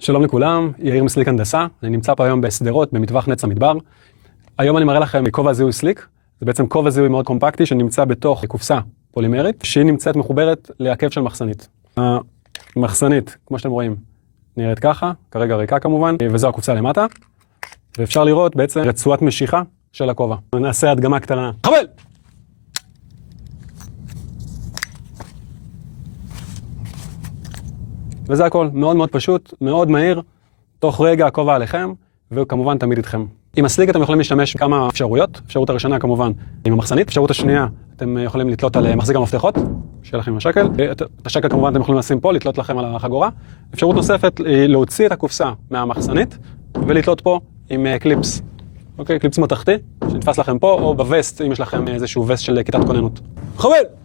שלום לכולם, יאיר מסליק הנדסה. אני נמצא פה היום בסדרות במטווח נץ המדבר. היום אני מראה לכם כובע זיהוי סליק. זה בעצם כובע זיהוי מאוד קומפקטי שנמצא בתוך קופסה פולימרית, שהיא נמצאת מחוברת לעקב של מחסנית. המחסנית, כמו שאתם רואים, נראית ככה, כרגע ריקה כמובן, וזו הקופסה למטה. ואפשר לראות בעצם רצועת משיכה של הכובע. נעשה הדגמה קטנה. חבל! וזה הכל, מאוד מאוד פשוט, מאוד מהיר, תוך רגע הכובע עליכם, וכמובן תמיד איתכם. עם הסליק אתם יכולים להשתמש בכמה אפשרויות. אפשרות הראשונה כמובן עם המחסנית, אפשרות השנייה אתם יכולים לתלות על מחזיק המפתחות, שיהיה לכם השקל. את השקל כמובן אתם יכולים לשים פה, לתלות לכם על החגורה. אפשרות נוספת להוציא את הקופסה מהמחסנית, ולתלות פה עם קליפס. אוקיי, קליפס מתכתי, שנתפס לכם פה, או בווסט, אם יש לכם איזשהו וסט של כיתת כוננות. חבל!